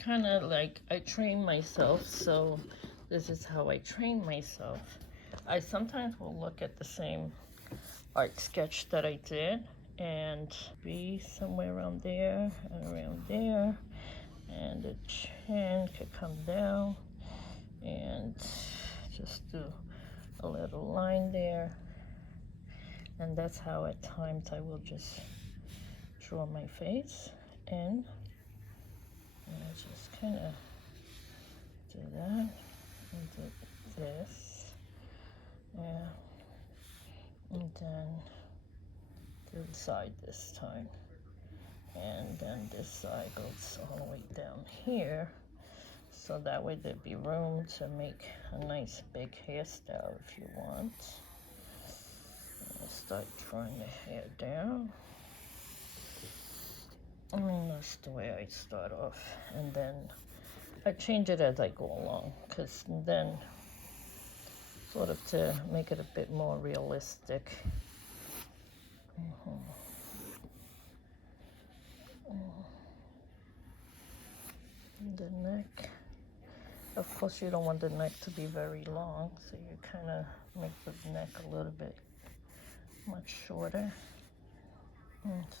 kind of like, I train myself, so this is how I train myself. I sometimes will look at the same art sketch that I did and be somewhere around there and around there, and the chin could come down and just do a little line there. And that's how at times I will just draw my face in, and I just kind of do that and do this, yeah, and then do the side this time, and then this side goes all the way down here, so that way there'd be room to make a nice big hairstyle if you want. I'll start drawing the hair down. And that's the way I start off, and then I change it as I go along, because then sort of to make it a bit more realistic. The neck, of course you don't want the neck to be very long, so you kind of make the neck a little bit much shorter,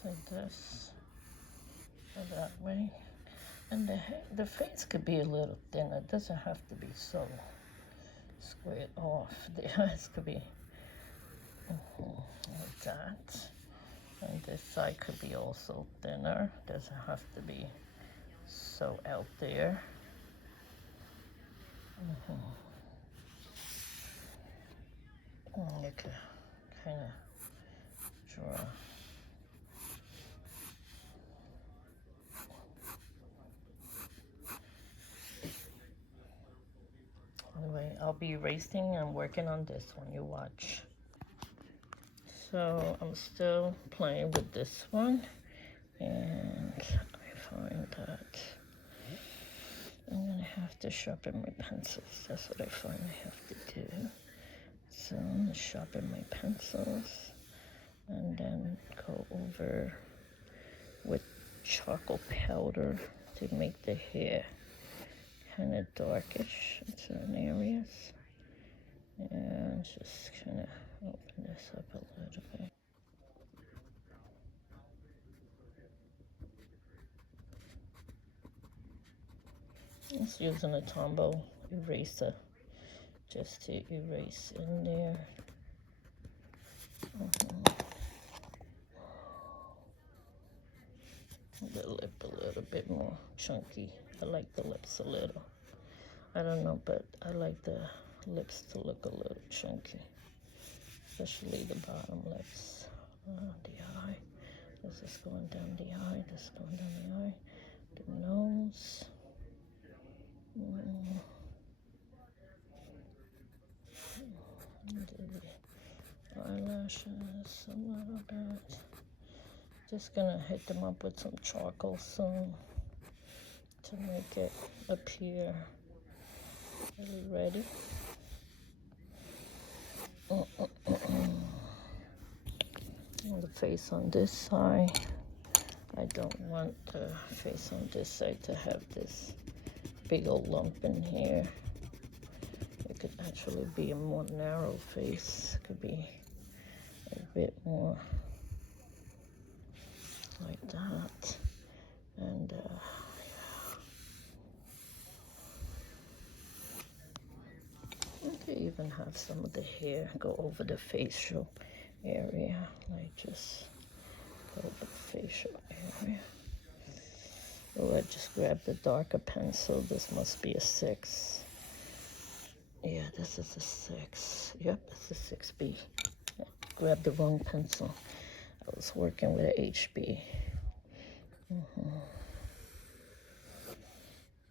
like this, or that way. And the face could be a little thinner. It doesn't have to be so squared off. The eyes could be like that. And this side could be also thinner. Doesn't have to be so out there. You could kind of draw. Anyway, I'll be erasing and working on this one. You watch. So I'm still playing with this one, and I find that I'm gonna have to sharpen my pencils. That's what I find I have to do. So I'm gonna sharpen my pencils and then go over with charcoal powder to make the hair kind of darkish in certain areas. And just kind of open this up a little bit. Just using a Tombow eraser just to erase in there. The lip a little bit more chunky. I like the lips a little. I don't know, but I like the lips to look a little chunky, especially the bottom lips. The eye. This is going down the eye. This is going down the eye. The nose. The eyelashes a little bit. Just gonna hit them up with some charcoal soon to make it appear really ready. And the face on this side, I don't want the face on this side to have this big old lump in here. It could actually be a more narrow face. It could be a bit more like that. And you could even have some of the hair go over the facial area, like just go over the facial area. Oh, I just grabbed the darker pencil. This must be a 6. Yeah, this is a 6. Yep, it's a 6B. I grabbed the wrong pencil. I was working with an HB.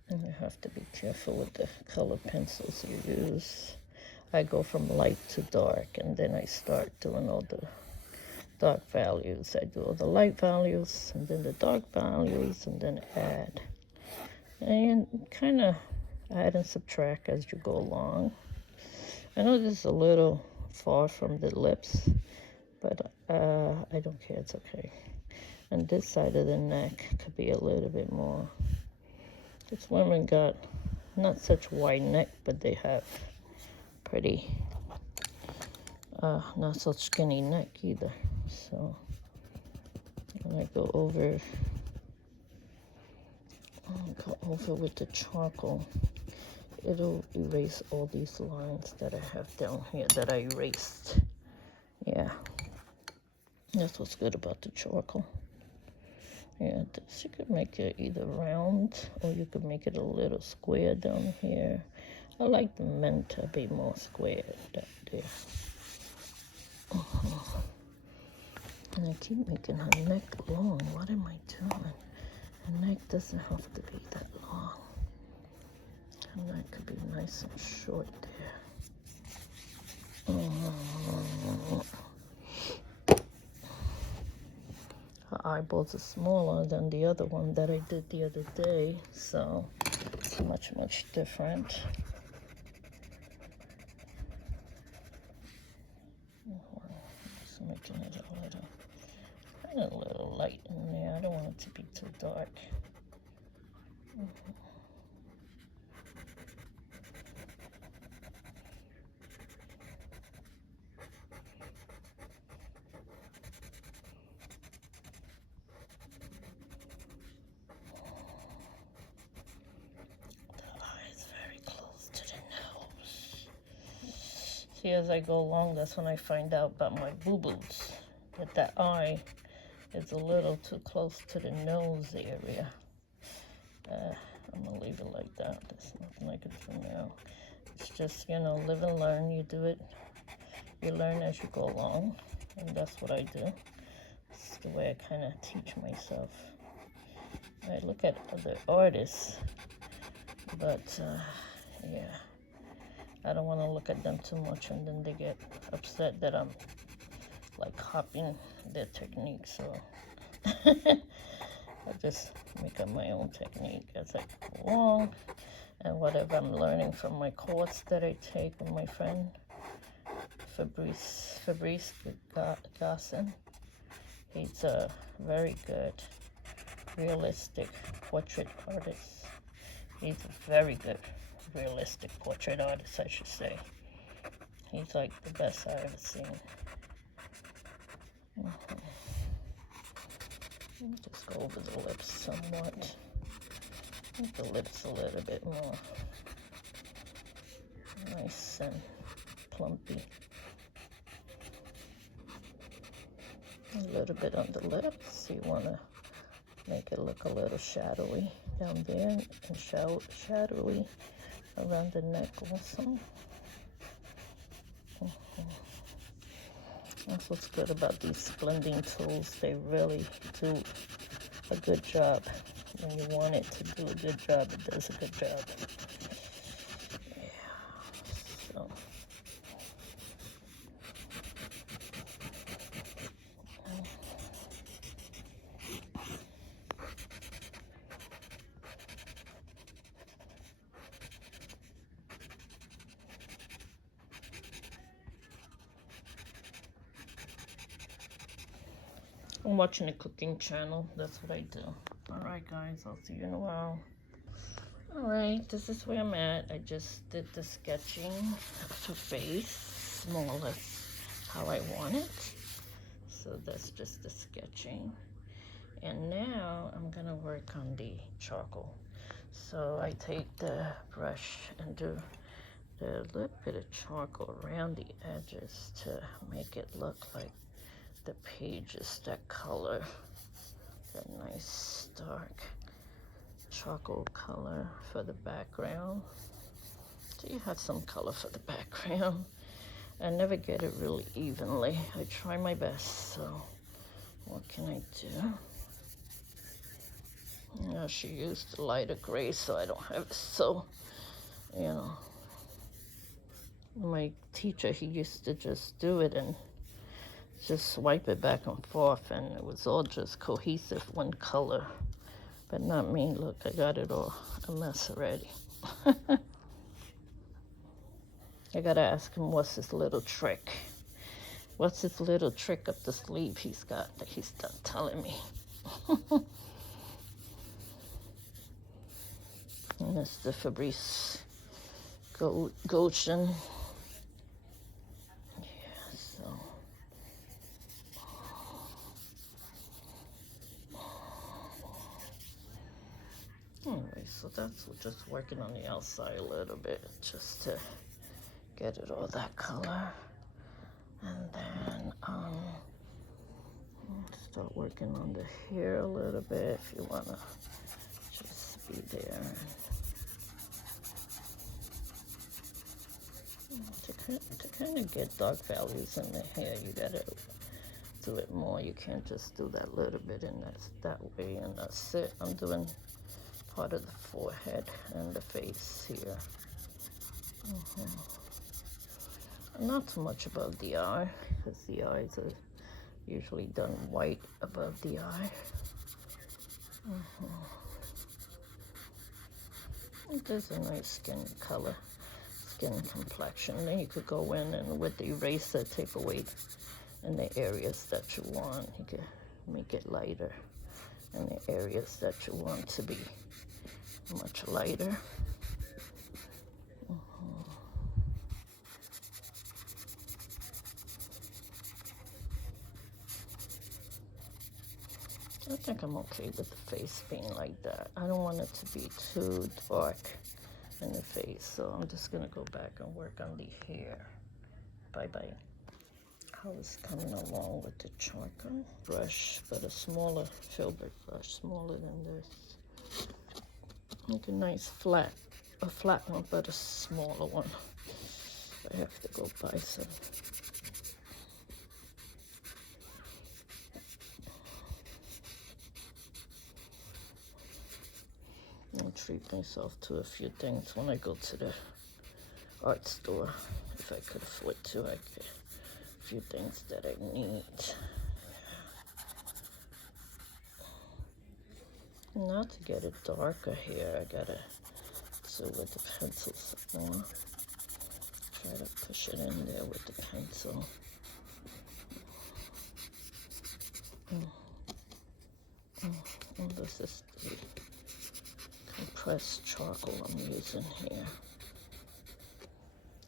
And you have to be careful with the color pencils you use. I go from light to dark, and then I start doing all the dark values. I do all the light values, and then the dark values, and then add. And kind of add and subtract as you go along. I know this is a little far from the lips, but I don't care, it's okay. And this side of the neck could be a little bit more This woman got not such wide neck, but they have pretty, not so skinny neck either. So when I go over with the charcoal, it'll erase all these lines that I have down here that I erased. Yeah, that's what's good about the charcoal. Yeah, this you could make it either round or you could make it a little square down here. I like the men to be more square down there. And I keep making her neck long. What am I doing? Her neck doesn't have to be that long. Her neck could be nice and short there. Her eyeballs are smaller than the other one that I did the other day, so it's much, much different. Just making it a little light in there. I don't want it to be too dark. See, as I go along, that's when I find out about my boo-boos. That eye is a little too close to the nose area. I'm gonna leave it like that. There's nothing I can do now. It's just, you know, live and learn. You do it. You learn as you go along, and that's what I do. It's the way I kind of teach myself. I look at other artists, but yeah. I don't want to look at them too much and then they get upset that I'm like copying their technique. So I just make up my own technique as I go along, and whatever I'm learning from my course that I take with my friend Fabrice Gasson. He's a very good realistic portrait artist. He's a very good realistic portrait artist, I should say. He's like the best I've ever seen. Let me just go over the lips somewhat. Make the lips a little bit more nice and plumpy. A little bit on the lips. You want to make it look a little shadowy down there and shadowy around the neck also. That's what's good about these blending tools. They really do a good job. When you want it to do a good job, it does a good job. Yeah. So. I'm watching a cooking channel. That's what I do. Alright guys, I'll see you in a while. Alright, this is where I'm at. I just did the sketching to face, more or less how I want it. So that's just the sketching. And now I'm gonna work on the charcoal. So I take the brush and do a little bit of charcoal around the edges to make it look like the pages, that color, that nice dark charcoal color for the background. So you have some color for the background. I never get it really evenly. I try my best, so what can I do? You know, she used the lighter gray, so I don't have it. So, you know, my teacher, he used to just do it and just swipe it back and forth, and it was all just cohesive, one color. But not me. Look, I got it all a mess already. I gotta ask him what's his little trick. What's his little trick up the sleeve he's got that he's not telling me? Mr. Fabrice Goshen. Yeah, so. Anyway, so that's just working on the outside a little bit, just to get it all that color. And then start working on the hair a little bit if you want to just be there. To kind of get dark values in the hair, you gotta do it more. You can't just do that little bit in that way, and that's it. I'm doing part of the forehead and the face here. Not too much above the eye, because the eyes are usually done white above the eye. There's a nice skin color, skin complexion. Then you could go in and with the eraser take away in the areas that you want. You could make it lighter in the areas that you want to be much lighter. I think I'm okay with the face being like that. I don't want it to be too dark in the face, so I'm just gonna go back and work on the hair. Bye-bye. I was coming along with the charcoal brush, but a smaller filbert brush, smaller than this. Make a nice flat one, but a smaller one. I have to go buy some. I'll treat myself to a few things when I go to the art store. If I could afford to, I could. A few things that I need. Now to get it darker here, I gotta do with the pencil some more. Try to push it in there with the pencil. This is the compressed charcoal I'm using here.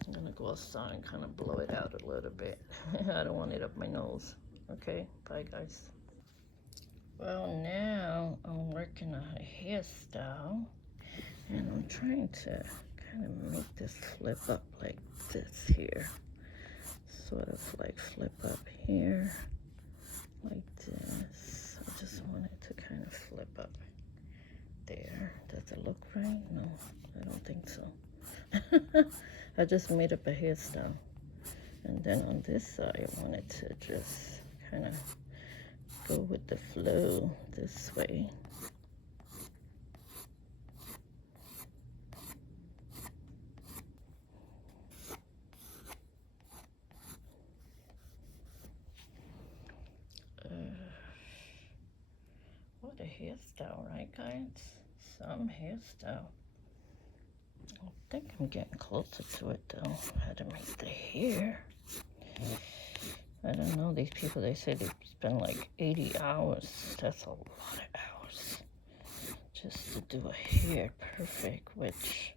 I'm gonna go outside and kind of blow it out a little bit. I don't want it up my nose. Okay, bye guys. Well, now I'm working on a hairstyle, and I'm trying to kind of make this flip up like this here. Sort of like flip up here, like this. I just want it to kind of flip up there. Does it look right? No, I don't think so. I just made up a hairstyle. And then on this side, I wanted to just kind of go with the flow this way. What a hairstyle, right guys? Some hairstyle. I think I'm getting closer to it though. How to make the hair. I don't know, these people, they say they spend like 80 hours. That's a lot of hours just to do a hair perfect, which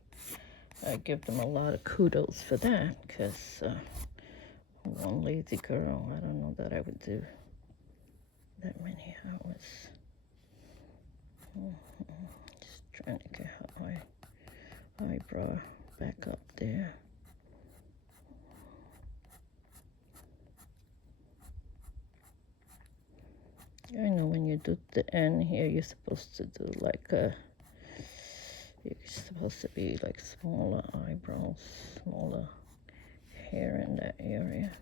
I give them a lot of kudos for that, because one lazy girl, I don't know that I would do that many hours. Just trying to get my eyebrow back up there. I know when you do the end here, you're supposed to do like you're supposed to be like smaller eyebrows, smaller hair in that area.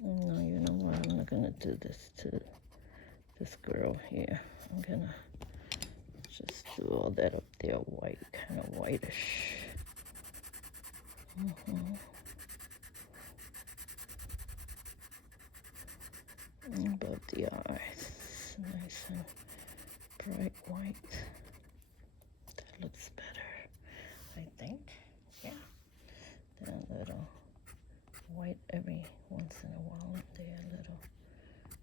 No, you know what? I'm not gonna do this to this girl here. I'm gonna just do all that up there white, kind of whitish. Above the eyes, nice and bright white. That looks better, I think. Yeah. Then a little white every once in a while. There, a little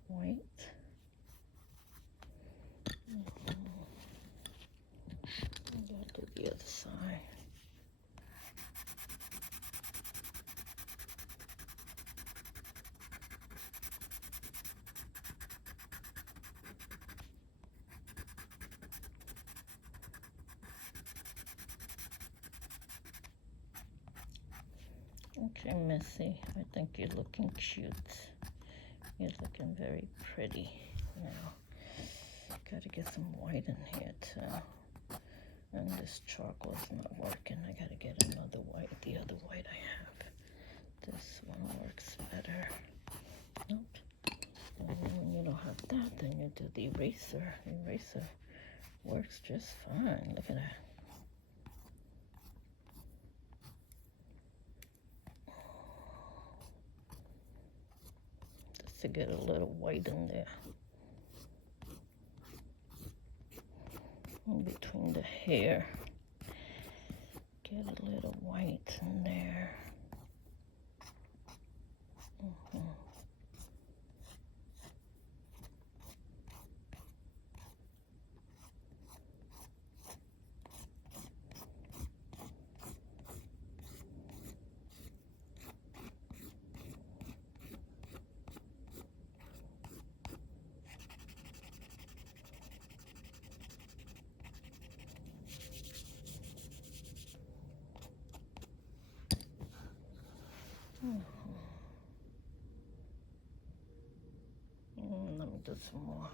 white. the other side. Okay, Missy, I think you're looking cute. You're looking very pretty now. Gotta get some white in here too. And this charcoal's not working. I gotta get another white, the other white I have. This one works better. Nope. And then when you don't have that, then you do the eraser. The eraser works just fine. Look at that. Just to get a little white in there. In between the hair. Get a little white in there. Let me do some more.